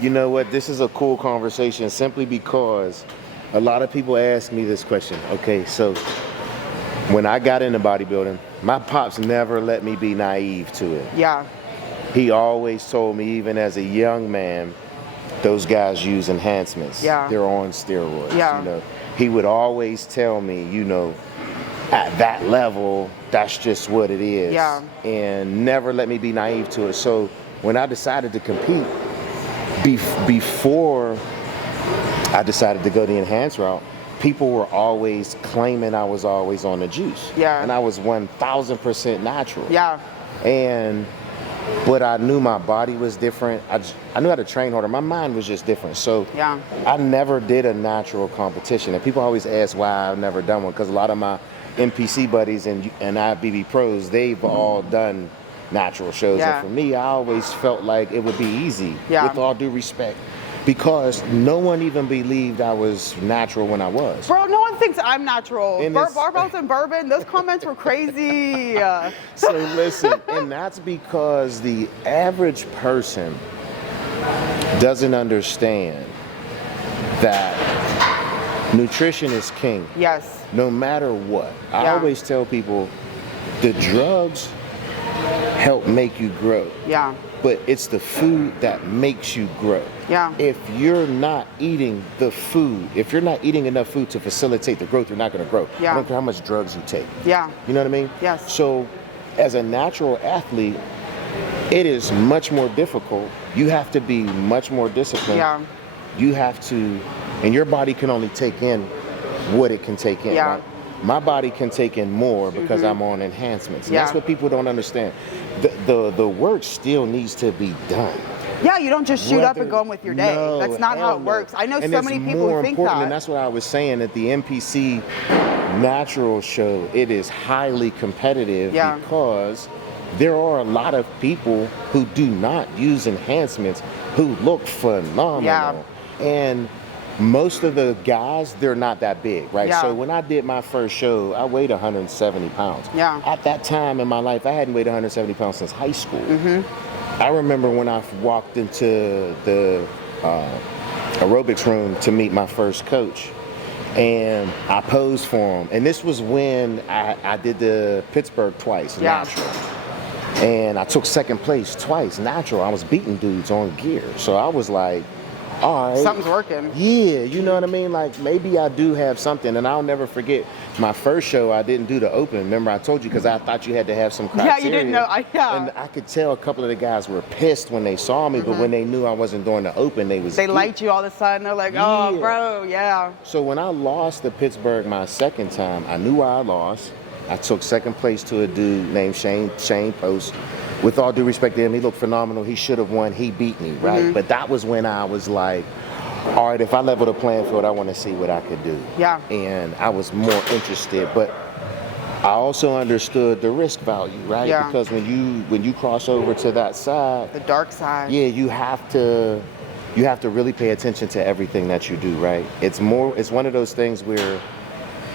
You know what? This is a cool conversation simply because a lot of people ask me this question. Okay, so when I got into bodybuilding, my pops never let me be naive to it. Yeah. He always told me, even as a young man, those guys use enhancements. Yeah. They're on steroids. Yeah. You know, he would always tell me, you know, at that level, that's just what it is. Yeah. And never let me be naive to it. So when I decided to compete, before I decided to go the enhanced route, people were always claiming I was always on the juice. Yeah. And I was 1000% natural. Yeah. But I knew my body was different. I knew how to train harder. My mind was just different. So Yeah. I never did a natural competition. And people always ask why I've never done one, because a lot of my NPC buddies and IFBB pros, they've all done natural shows. Yeah. And for me, I always felt like it would be easy, Yeah. with all due respect, because no one even believed I was natural when I was. Bro, no one thinks I'm natural. And Barbells and bourbon, those comments were crazy. So listen, and that's because the average person doesn't understand that nutrition is king. Yes. No matter what. I Yeah. always tell people the drugs help make you grow. Yeah. But it's the food that makes you grow. Yeah. If you're not eating the food, if you're not eating enough food to facilitate the growth, you're not going to grow. Yeah. I don't care how much drugs you take. Yeah. You know what I mean? Yes. So as a natural athlete, it is much more difficult. You have to be much more disciplined. Yeah. You have to, and your body can only take in what it can take in. Yeah. Right? My body can take in more because I'm on enhancements. And Yeah. that's what people don't understand. The work still needs to be done. Yeah, you don't just shoot up and go on with your day. No, that's not how hell it no. works. I know And so it's many people more who think important, that. and that's what I was saying at the NPC Natural Show. It is highly competitive Yeah. because there are a lot of people who do not use enhancements who look phenomenal. Yeah. And most of the guys, they're not that big, right? Yeah. So when I did my first show, I weighed 170 pounds. Yeah. At that time in my life, I hadn't weighed 170 pounds since high school. Mm-hmm. I remember when I walked into the aerobics room to meet my first coach, and I posed for him. And this was when I did the Pittsburgh twice, Yeah. natural. And I took second place twice, natural. I was beating dudes on gear. So I was like, all right. Something's working. Yeah, you know what I mean? Like, maybe I do have something. And I'll never forget my first show, I didn't do the open. Remember I told you, because I thought you had to have some criteria. Yeah, you didn't know. Yeah. And I could tell a couple of the guys were pissed when they saw me, but when they knew I wasn't doing the open, they liked you all of a sudden. They're like, oh, Yeah. bro, yeah. So when I lost to Pittsburgh my second time, I knew why I lost. I took second place to a dude named Shane Post. With all due respect to him, he looked phenomenal. He should have won. He beat me, right? But that was when I was like, all right, if I level the playing field, I want to see what I could do. Yeah. And I was more interested, but I also understood the risk value, right? Yeah. Because when you cross over to that side, The dark side. yeah, you have to really pay attention to everything that you do, right? It's one of those things where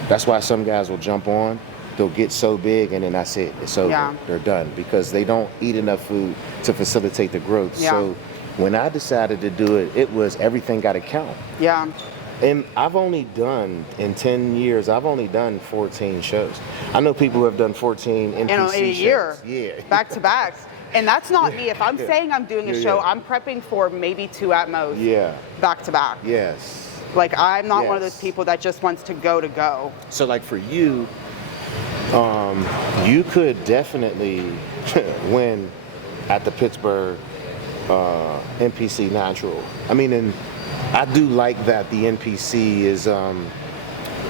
that's why some guys will jump on, they'll get so big, and then that's it. It's over. Yeah. They're done because they don't eat enough food to facilitate the growth. Yeah. So when I decided to do it, it was everything got to count. Yeah. And I've only done, in 10 years, I've only done 14 shows. I know people who have done 14 NPC In a year. shows. Yeah. Back to backs. And that's not me. If I'm saying I'm doing a Yeah, show, yeah. I'm prepping for maybe 2 at most. Yeah. Back to back. Yes. Like, I'm not one of those Yes. people that just wants to go. So like for you, you could definitely win at the Pittsburgh NPC Natural. I mean, and I do like that the NPC is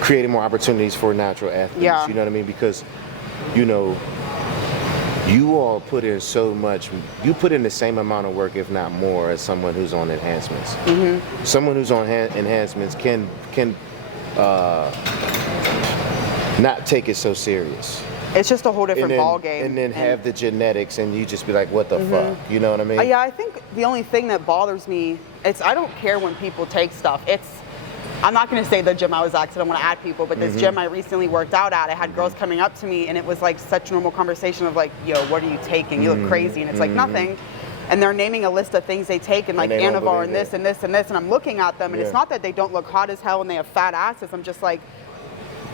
creating more opportunities for natural athletes. Yeah. You know what I mean? Because, you know, you all put in so much, you put in the same amount of work, if not more, as someone who's on enhancements. Mm-hmm. Someone who's on enhancements can not take it so serious. It's just a whole different ball game. And then have the genetics, and you just be like, what the fuck? You know what I mean? Yeah, I think the only thing that bothers me, I don't care when people take stuff. I'm not going to say the gym I was at because I don't want to add people, but this gym I recently worked out at, I had girls coming up to me, and it was like such a normal conversation of like, yo, what are you taking? You look crazy. And it's like, nothing. and they're naming a list of things they take and like And they don't Anavar and believe this and this and this, and I'm looking at them, and it's Yeah. not that they don't look hot as hell and they have fat asses. I'm just like,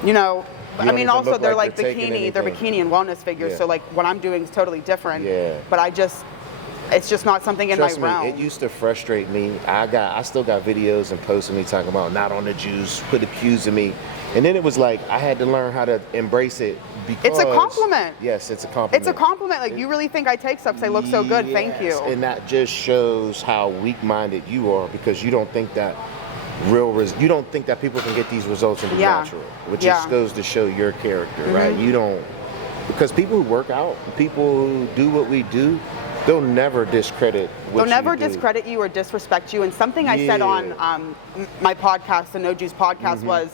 you know, You I don't mean, even also look they're like like they're taking they're anything. bikini and wellness figures, Yeah. so like what I'm doing is totally different. Yeah. But it's just not something in Trust my me, realm. it used to frustrate me. I still got videos and posts of me talking about not on the juice, put accusing me. And then it was like, I had to learn how to embrace it because... It's a compliment. Yes, it's a compliment. It's a compliment. Like, you really think I take stuff because I look so good. Thank you. Yes, and that just shows how weak-minded you are, because you don't think that you don't think that people can get these results and be Yeah. natural, which Yeah. just goes to show your character, right? You don't, because people who work out, people who do what we do, they'll never discredit what They'll never you do. discredit you or disrespect you. And something I said on my podcast, the No Juice podcast, was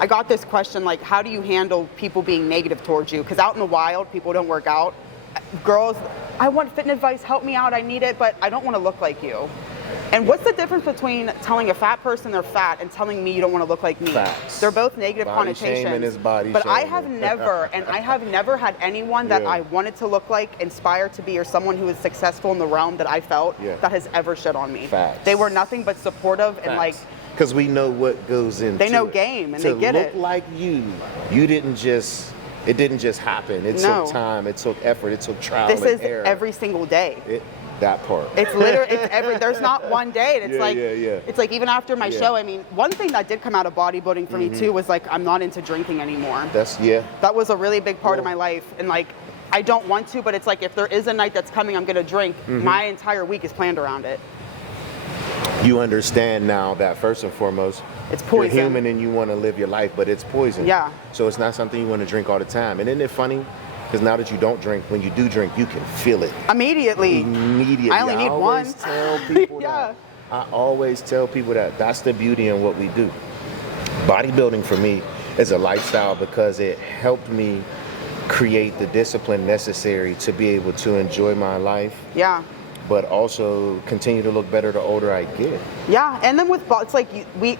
I got this question like, how do you handle people being negative towards you? Because out in the wild, people don't work out. Girls, I want fit advice, help me out, I need it, but I don't want to look like you. And what's the difference between telling a fat person they're fat and telling me you don't want to look like me? Facts. They're both negative Body connotations. shaming is body but I shaming. have never had anyone that Yeah. I wanted to look like, inspire to be, or someone who is successful in the realm that I felt that has ever shit on me. Facts. They were nothing but supportive and like, because we know what goes into they know it. game and to they get look it. like you didn't just, it didn't just happen. It No. took time, it took effort, it took trial This and is error. every single day. That part. It's literally, there's not one day. And it's like, yeah. it's like even after my Yeah. show, I mean, one thing that did come out of bodybuilding for me too was like, I'm not into drinking anymore. That was a really big part of my life. And like, I don't want to, but it's like, if there is a night that's coming, I'm going to drink. My entire week is planned around it. You understand now that first and foremost, it's poison. You're human and you want to live your life, but it's poison. Yeah. So it's not something you want to drink all the time. And isn't it funny? Because now that you don't drink, when you do drink, you can feel it. Immediately. I only need one. Tell people Yeah. that. I always tell people that that's the beauty in what we do. Bodybuilding for me is a lifestyle because it helped me create the discipline necessary to be able to enjoy my life. Yeah. But also continue to look better the older I get. Yeah, and then it's like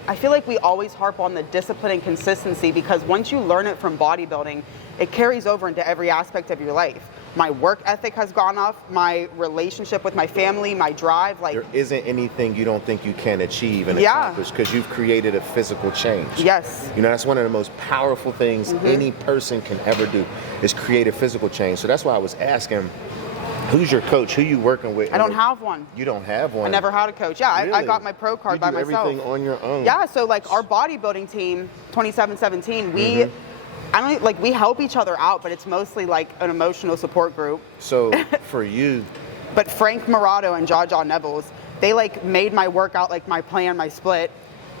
I feel like we always harp on the discipline and consistency, because once you learn it from bodybuilding, it carries over into every aspect of your life. My work ethic has gone up, my relationship with my family, my drive, like there isn't anything you don't think you can achieve and accomplish because you've created a physical change. Yes. You know, that's one of the most powerful things any person can ever do, is create a physical change. So that's why I was asking, who's your coach? Who you working with? I don't have one. You don't have one? I never had a coach. Yeah, Really? I got my pro card by myself. Everything on your own? Yeah, so like our bodybuilding team, 2717, we help each other out, but it's mostly like an emotional support group. So for you. But Frank Morado and Jaja Neville's, they like made my workout, like my plan, my split.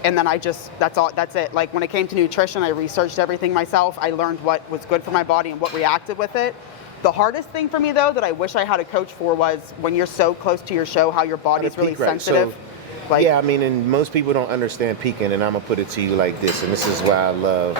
And then that's it. Like when it came to nutrition, I researched everything myself. I learned what was good for my body and what reacted with it. The hardest thing for me though, that I wish I had a coach for, was when you're so close to your show, how your body's really sensitive. So, yeah, I mean, and most people don't understand peaking, and I'm gonna put it to you like this, and this is why I love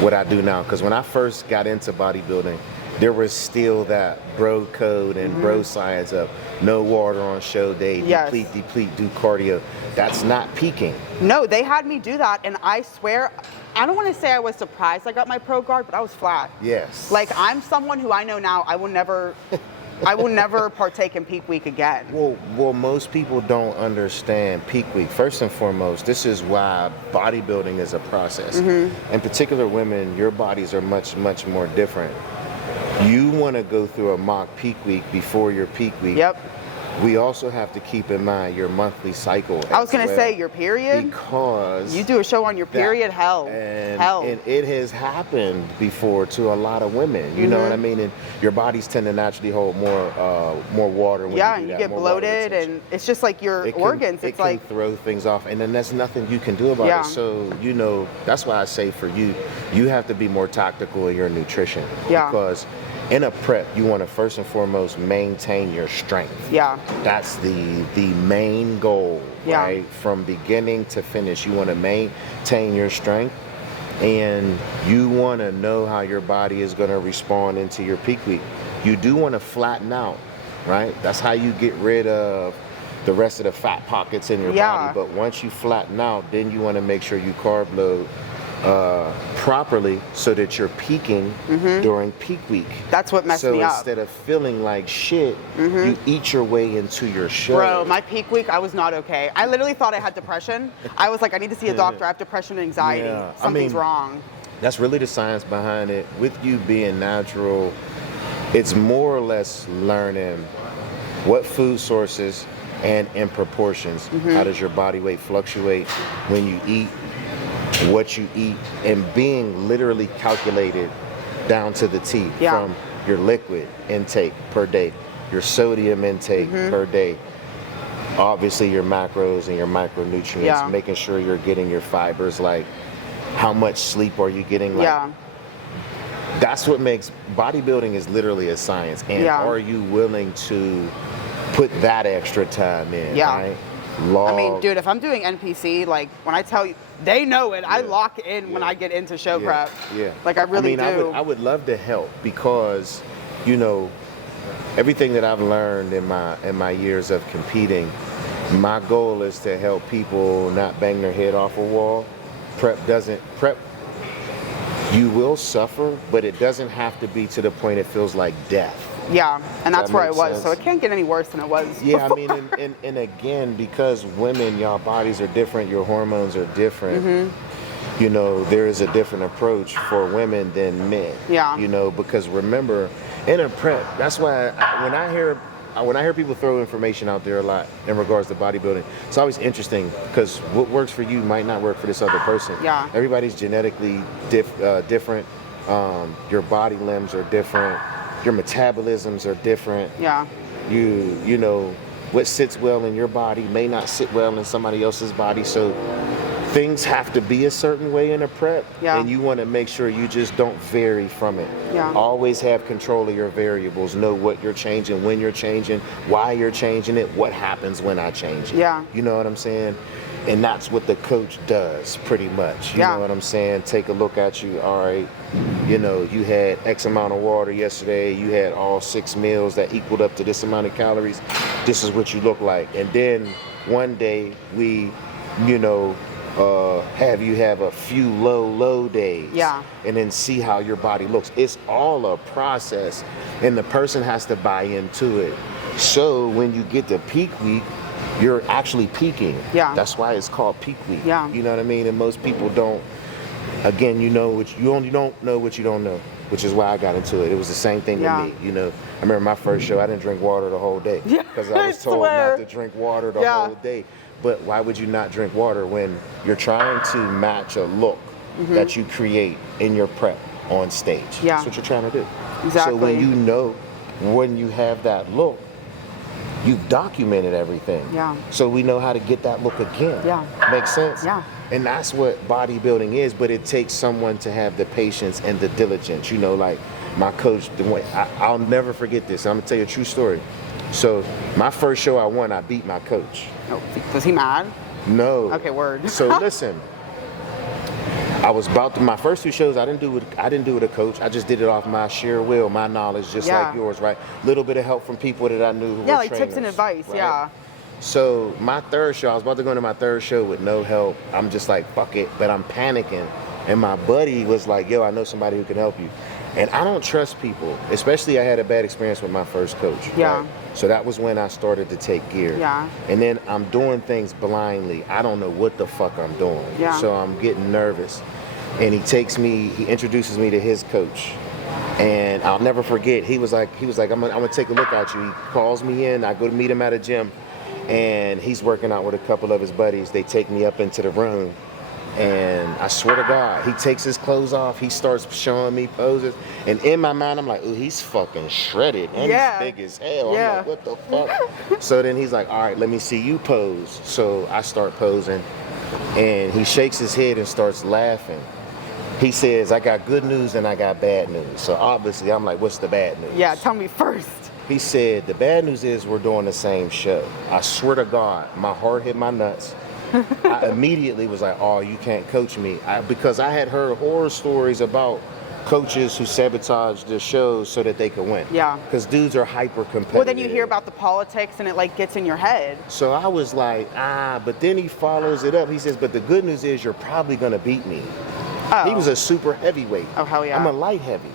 what I do now. Because when I first got into bodybuilding, there was still that bro code and bro science of no water on show day, deplete, do cardio. That's not peaking. No, they had me do that, and I swear, I don't want to say I was surprised I got my pro card, but I was flat. Yes. Like, I'm someone who I know now I will never partake in peak week again. Well, most people don't understand peak week. First and foremost, this is why bodybuilding is a process. In particular, women, your bodies are much, much more different. You want to go through a mock peak week before your peak week. Yep. We also have to keep in mind your monthly cycle. I was going to say your period. Because you do a show on your period, hell. And it has happened before to a lot of women. You know what I mean? And your bodies tend to naturally hold more water. When and you get bloated, and it's just like your organs. It can throw things off, and then there's nothing you can do about it. So, you know, that's why I say for you, you have to be more tactical in your nutrition. Yeah. Because in a prep, you want to first and foremost maintain your strength. Yeah. That's the main goal, right? From beginning to finish, you want to maintain your strength, and you want to know how your body is going to respond into your peak week. You do want to flatten out, right? That's how you get rid of the rest of the fat pockets in your body. But once you flatten out, then you want to make sure you carb load properly so that you're peaking during peak week. That's what messed me So up. instead of feeling like shit, you eat your way into your show. Bro, my peak week, I was not okay. I literally thought I had depression. I was like, I need to see a doctor. I have depression and anxiety. Yeah, I Something's mean, wrong. That's really the science behind it. With you being natural, it's more or less learning what food sources and in proportions. How does your body weight fluctuate when you eat, what you eat, and being literally calculated down to the T from your liquid intake per day, your sodium intake per day, obviously your macros and your micronutrients, making sure you're getting your fibers, like how much sleep are you getting? Like, that's what makes bodybuilding is literally a science. And are you willing to put that extra time in? Right? I mean, dude, if I'm doing NPC, like when I tell you, they know it. I lock in when I get into show prep. Like I really do. I would love to help because, you know, everything that I've learned in my years of competing, my goal is to help people not bang their head off a wall. Prep, you will suffer, but it doesn't have to be to the point it feels like death. Yeah, and that's where I was. Sense? So it can't get any worse than it was. Yeah, I mean, and again, because women, y'all bodies are different, your hormones are different. You know, there is a different approach for women than men. Yeah. You know, because remember, in a prep, that's why when I hear people throw information out there a lot in regards to bodybuilding, it's always interesting because what works for you might not work for this other person. Yeah. Everybody's genetically different. Your body limbs are different. Your metabolisms are different. Yeah. You know, what sits well in your body may not sit well in somebody else's body. So things have to be a certain way in a prep, and you want to make sure you just don't vary from it. Yeah. Always have control of your variables. Know what you're changing, when you're changing, why you're changing it, what happens when I change it. Yeah. You know what I'm saying? And that's what the coach does, pretty much. You know what I'm saying? Take a look at you. All right, you know, you had X amount of water yesterday. You had all 6 meals that equaled up to this amount of calories. This is what you look like. And then one day we, you know, have you have a few low days, and then see how your body looks. It's all a process, and the person has to buy into it. So when you get to peak week, you're actually peaking. Yeah. That's why it's called peak week. Yeah. You know what I mean? And most people don't. Again, you don't know what you don't know, which is why I got into it. It was the same thing with me. You know, I remember my first show, I didn't drink water the whole day because I was told not to drink water the whole day. But why would you not drink water when you're trying to match a look that you create in your prep on stage? Yeah. That's what you're trying to do. Exactly. So when you know when you have that look, you've documented everything. Yeah. So we know how to get that look again. Yeah. Makes sense? Yeah. And that's what bodybuilding is, but it takes someone to have the patience and the diligence. You know, like my coach, I'll never forget this. I'm gonna tell you a true story. So my first show I won, I beat my coach. Oh, was he mad? No. Okay, word. So listen, I was about to, my first 2 shows, I didn't do with a coach. I just did it off my sheer will, my knowledge, just like yours, right? Little bit of help from people that I knew who were like trainers, tips and advice, right? So my 3rd show, I was about to go into my 3rd show with no help. I'm just like, fuck it, but I'm panicking. And my buddy was like, yo, I know somebody who can help you. And I don't trust people, especially I had a bad experience with my first coach. Yeah. Right? So that was when I started to take gear. Yeah. And then I'm doing things blindly. I don't know what the fuck I'm doing. Yeah. So I'm getting nervous. And he introduces me to his coach. And I'll never forget, he was like, I'm gonna take a look at you. He calls me in, I go to meet him at a gym, and he's working out with a couple of his buddies. They take me up into the room. And I swear to God, he takes his clothes off, he starts showing me poses, and in my mind, I'm like, ooh, he's fucking shredded, and he's big as hell. I'm like, what the fuck? So then he's like, all right, let me see you pose. So I start posing, and he shakes his head and starts laughing. He says, I got good news and I got bad news. So obviously, I'm like, what's the bad news? Yeah, tell me first. He said, the bad news is we're doing the same show. I swear to God, my heart hit my nuts. I immediately was like, oh, you can't coach me. Because I had heard horror stories about coaches who sabotage their shows so that they could win. Yeah. Because dudes are hyper competitive. Well, then you hear about the politics and it like gets in your head. So I was like, but then he follows it up. He says, but the good news is you're probably going to beat me. He was a super heavyweight. Oh, hell yeah. I'm a light heavy.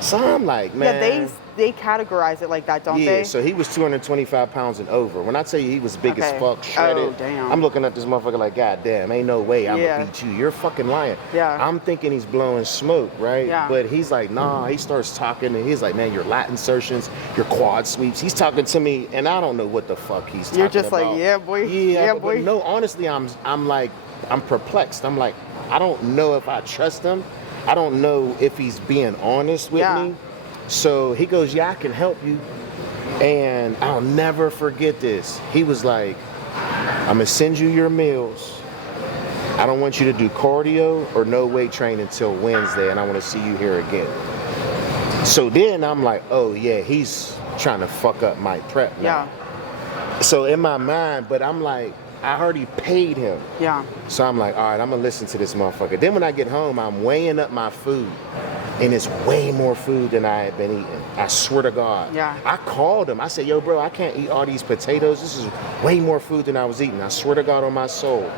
So I'm like, man. Yeah, they categorize it like that, don't they? Yeah, so he was 225 pounds and over. When I tell you he was big as fuck, shredded, Oh, damn. I'm looking at this motherfucker like, God damn, ain't no way I'm gonna beat you. You're fucking lying. Yeah. I'm thinking he's blowing smoke, right? Yeah. But he's like, nah, he starts talking and he's like, man, your lat insertions, your quad sweeps. He's talking to me and I don't know what the fuck he's talking about. You're just like, yeah, boy. Yeah, boy. But no, honestly, I'm perplexed. I'm like, I don't know if I trust him. I don't know if he's being honest with me. So he goes, yeah, I can help you. And I'll never forget this. He was like, I'm gonna send you your meals. I don't want you to do cardio or no weight training until Wednesday, and I want to see you here again. So then I'm like, oh yeah, he's trying to fuck up my prep now. Yeah. So in my mind, but I'm like, I already paid him. Yeah. So I'm like, all right, I'm gonna listen to this motherfucker. Then when I get home, I'm weighing up my food. And it's way more food than I had been eating. I swear to God. Yeah. I called him. I said, yo, bro, I can't eat all these potatoes. This is way more food than I was eating. I swear to God on my soul.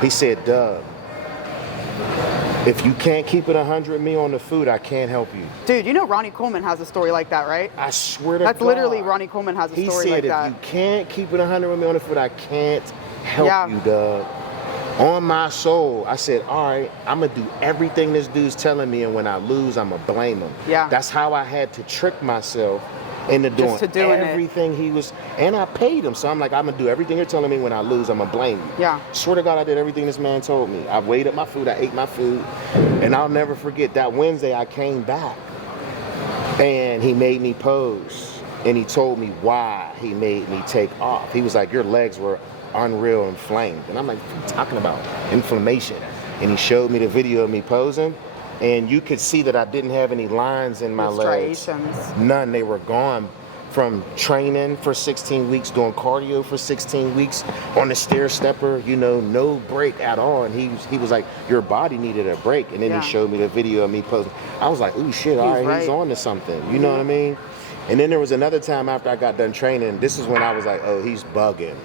He said, Doug, if you can't keep it 100 me on the food, I can't help you. Dude, you know Ronnie Coleman has a story like that, right? I swear to God. That's literally Ronnie Coleman has a story like that. He said, if you can't keep it 100 with me on the food, I can't help you, Doug. On my soul, I said, all right, I'm going to do everything this dude's telling me, and when I lose, I'm going to blame him. Yeah. That's how I had to trick myself into doing everything he was, and I paid him. So I'm like, I'm going to do everything you're telling me. When I lose, I'm going to blame you. Yeah. Swear to God, I did everything this man told me. I weighed up my food, I ate my food, and I'll never forget that Wednesday I came back, and he made me pose, and he told me why he made me take off. He was like, your legs were unreal inflamed. And I'm like, what are you talking about? Inflammation. And he showed me the video of me posing, and you could see that I didn't have any lines in my legs. None. They were gone from training for 16 weeks, doing cardio for 16 weeks, on the stair stepper, you know, no break at all. And he was like, your body needed a break. And then he showed me the video of me posing. I was like, ooh, shit, all right, he's on to something. You know what I mean? And then there was another time after I got done training, this is when I was like, oh, he's bugging.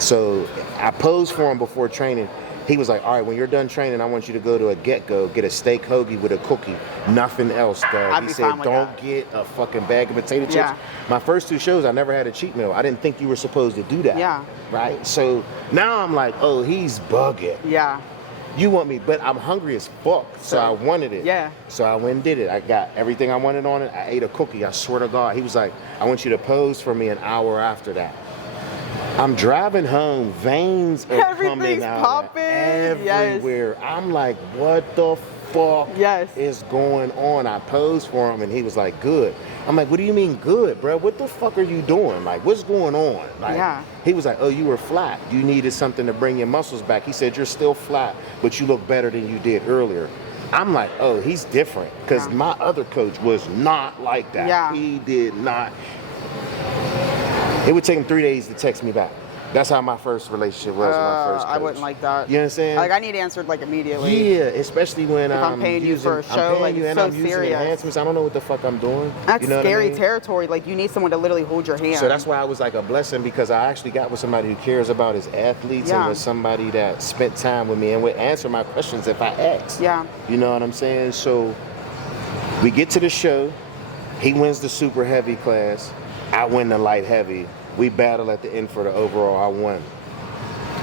So I posed for him before training. He was like, all right, when you're done training, I want you to go to a Get-Go, get a steak hoagie with a cookie, nothing else, Doug. He said, don't get a fucking bag of potato chips. My first 2 shows, I never had a cheat meal. I didn't think you were supposed to do that. Yeah. Right? So now I'm like, oh, he's bugging. Yeah. You want me, but I'm hungry as fuck, so I wanted it. Yeah. So I went and did it. I got everything I wanted on it. I ate a cookie, I swear to God. He was like, I want you to pose for me an hour after that. I'm driving home, veins are coming out everywhere. I'm like, what the fuck is going on? I posed for him and he was like, good. I'm like, what do you mean good, bro? What the fuck are you doing? Like, what's going on? Like, he was like, oh, you were flat. You needed something to bring your muscles back. He said, you're still flat, but you look better than you did earlier. I'm like, oh, he's different, because my other coach was not like that. Yeah. He did not. It would take him 3 days to text me back. That's how my first relationship was with my first coach. I wouldn't like that. You know what I'm saying? Like, I need answered like immediately. Yeah, especially when if I'm paying you for a show, like, it's so serious. Enhancements. I don't know what the fuck I'm doing. That's you know scary territory. Like, you need someone to literally hold your hand. So that's why I was like a blessing, because I actually got with somebody who cares about his athletes and with somebody that spent time with me and would answer my questions if I asked. Yeah. You know what I'm saying? So we get to the show. He wins the super heavy class. I win the light heavy. We battle at the end for the overall. I won.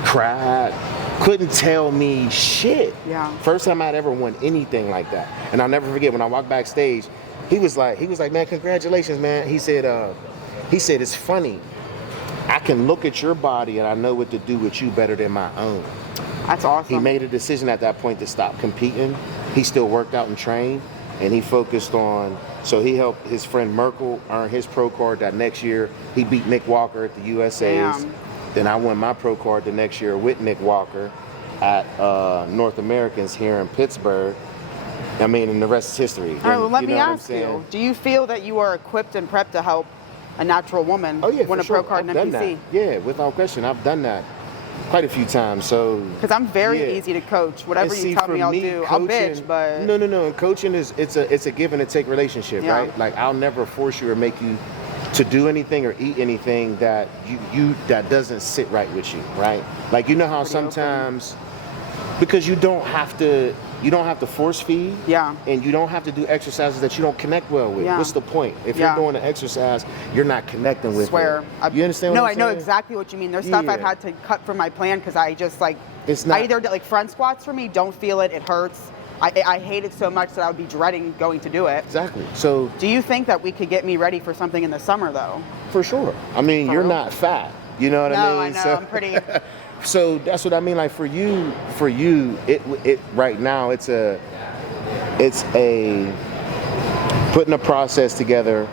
Cried. Couldn't tell me shit. Yeah. First time I'd ever won anything like that. And I'll never forget when I walked backstage, he was like, man, congratulations, man. He said, it's funny. I can look at your body and I know what to do with you better than my own. That's awesome. He made a decision at that point to stop competing. He still worked out and trained, and he focused on, so he helped his friend Merkel earn his pro card that next year. He beat Nick Walker at the USA's. Damn. Then I won my pro card the next year with Nick Walker at North Americans here in Pittsburgh. I mean, and the rest is history. All right, well, let me ask you, do you feel that you are equipped and prepped to help a natural woman win a pro card in NPC? Yeah, without question. I've done that quite a few times. So because I'm very easy to coach. Whatever you tell me, I'll do. I'll bitch, but no. Coaching it's a give and a take relationship, right? Like, I'll never force you or make you to do anything or eat anything that you that doesn't sit right with you, right? Like, you know how sometimes, because you don't have to You don't have to force feed. Yeah. And you don't have to do exercises that you don't connect well with. Yeah. What's the point? If you're doing an exercise, you're not connecting with it. You understand what I'm saying? No, I know exactly what you mean. There's stuff I've had to cut from my plan because I just like, it's not, I either like front squats for me, don't feel it, it hurts. I hate it so much that I would be dreading going to do it. Exactly. So do you think that we could get me ready for something in the summer though? For sure. I mean, you're not fat. You know what I mean? No, I know. So, I'm pretty. So that's what I mean. Like for you, it right now, it's a putting a process together,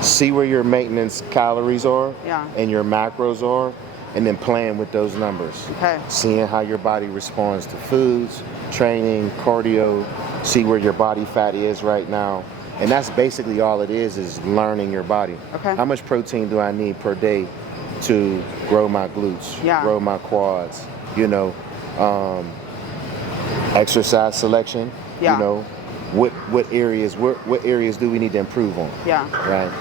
see where your maintenance calories are, and your macros are, and then playing with those numbers. Okay. Seeing how your body responds to foods, training, cardio, see where your body fat is right now. And that's basically all it is learning your body. Okay. How much protein do I need per day to grow my glutes, grow my quads, you know, exercise selection, you know, what areas do we need to improve on? Right.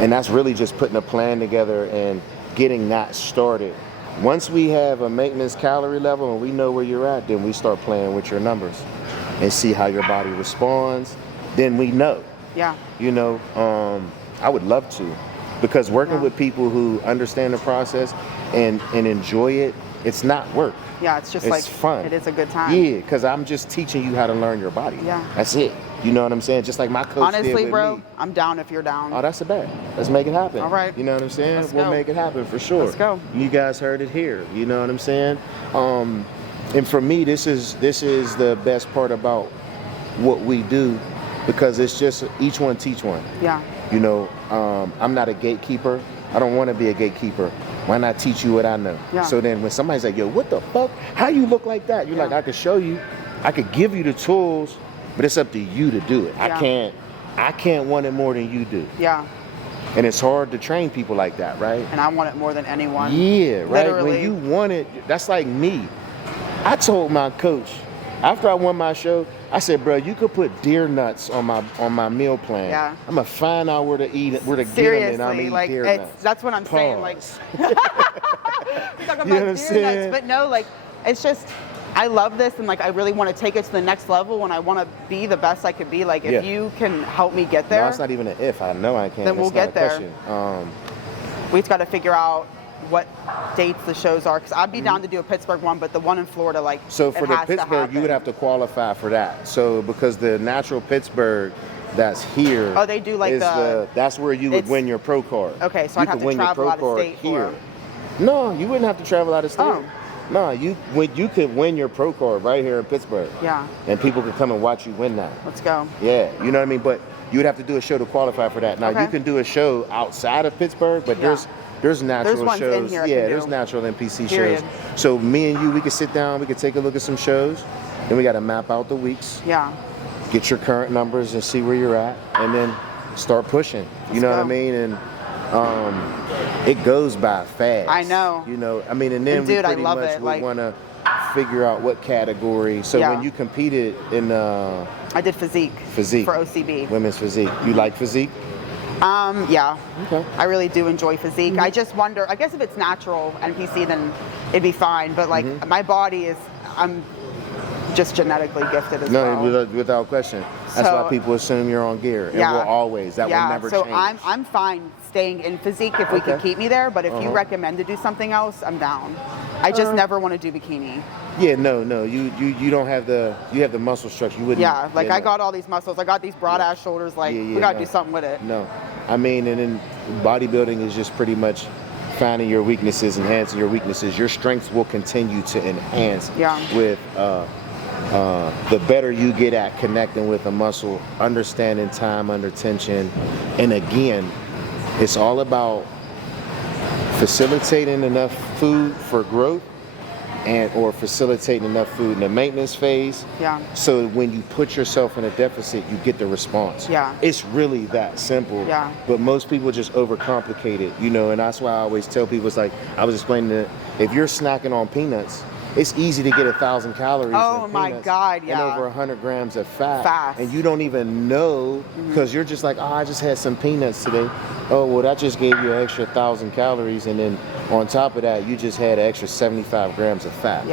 And that's really just putting a plan together and getting that started. Once we have a maintenance calorie level and we know where you're at, then we start playing with your numbers and see how your body responds. Then we know. You know, I would love to, because working with people who understand the process and enjoy it, it's not work. It's just like fun. It is a good time. Yeah, because I'm just teaching you how to learn your body. That's it. You know what I'm saying? Just like my coach honestly, did with bro, me. I'm down if you're down. Oh, that's a bet. Let's make it happen. All right. You know what I'm saying? Let's we'll go. make it happen for sure. Let's go. You guys heard it here. You know what I'm saying? And for me, this is the best part about what we do, because it's just each one teach one. You know, I'm not a gatekeeper. I don't want to be a gatekeeper. Why not teach you what I know? So then when somebody's like, yo, what the fuck? How you look like that? You're like, I could show you. I could give you the tools, but it's up to you to do it. I can't want it more than you do. And it's hard to train people like that, right? And I want it more than anyone. Yeah, right. Literally. When you want it, that's like me. I told my coach after I won my show, I said, bro, you could put deer nuts on my meal plan. I'm gonna find out where to eat, where to get them, and I'm eating like, deer nuts. That's what I'm saying. Like, we talk about You know what I'm deer saying? nuts, but no, like, it's just, I love this, and like, I really want to take it to the next level, and I want to be the best I could be. Like, if you can help me get there, No, it's not even an if. I know I can. Then we'll it's not get a there. question. We just got to figure out what dates the shows are, because I'd be down to do a Pittsburgh one, but the one in Florida, like, so for the Pittsburgh, you would have to qualify for that. So because the Natural Pittsburgh that's here, they do like that's where you would win your pro card. Okay, so you I'd have to travel out of state here. No, you wouldn't have to travel out of state. No, you could win your pro card right here in Pittsburgh. And people could come and watch you win that. Let's go. Yeah, you know what I mean? But you would have to do a show to qualify for that. Now you can do a show outside of Pittsburgh, but there's natural ones shows. in here There's natural NPC Period. shows. So me and you, we could sit down, we could take a look at some shows, then we got to map out the weeks. Get your current numbers and see where you're at, and then start pushing. You know what I mean? And it goes by fast. I know. You know, I mean, and then dude, we pretty I love much it. would Like, want to figure out what category. So when you competed in I did physique for OCB. Women's physique. You like physique? Okay. I really do enjoy physique. I just wonder, I guess if it's natural NPC, then it'd be fine. But like my body is, I'm just genetically gifted as well. No, without question. That's why people assume you're on gear. And will always. That will never change. So I'm fine staying in physique if we can keep me there. But if you recommend to do something else, I'm down. I just never want to do bikini. Yeah, no. You don't have you have the muscle structure. You wouldn't. Yeah, like I got all these muscles. I got these broad ass shoulders. Like we gotta do something with it. No, I mean, and then bodybuilding is just pretty much finding your weaknesses, enhancing your weaknesses. Your strengths will continue to enhance with the better you get at connecting with a muscle, understanding time under tension, and again, it's all about facilitating enough food for growth or facilitating enough food in the maintenance phase. So when you put yourself in a deficit, you get the response. It's really that simple. But most people just overcomplicate it, you know, and that's why I always tell people, it's like, I was explaining that if you're snacking on peanuts, it's easy to get 1,000 calories. Oh my God, and over 100 grams of fat. And you don't even know, because you're just like, oh, I just had some peanuts today. Oh, well, that just gave you an extra 1,000 calories, and then on top of that, you just had an extra 75 grams of fat.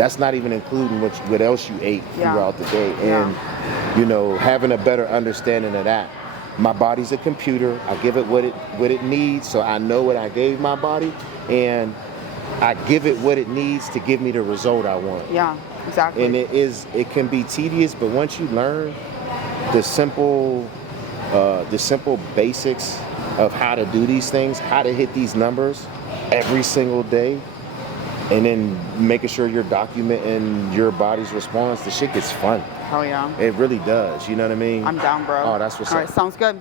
That's not even including what else you ate Yeah. throughout the day. Yeah. And, you know, having a better understanding of that. My body's a computer. I give it what it needs, so I know what I gave my body, and I give it what it needs to give me the result I want. Yeah, exactly. And it can be tedious, but once you learn the simple basics of how to do these things, how to hit these numbers every single day, and then making sure you're documenting your body's response, the shit gets fun. Hell yeah. It really does. You know what I mean? I'm down, bro. Oh, that's what's All up. right, sounds good.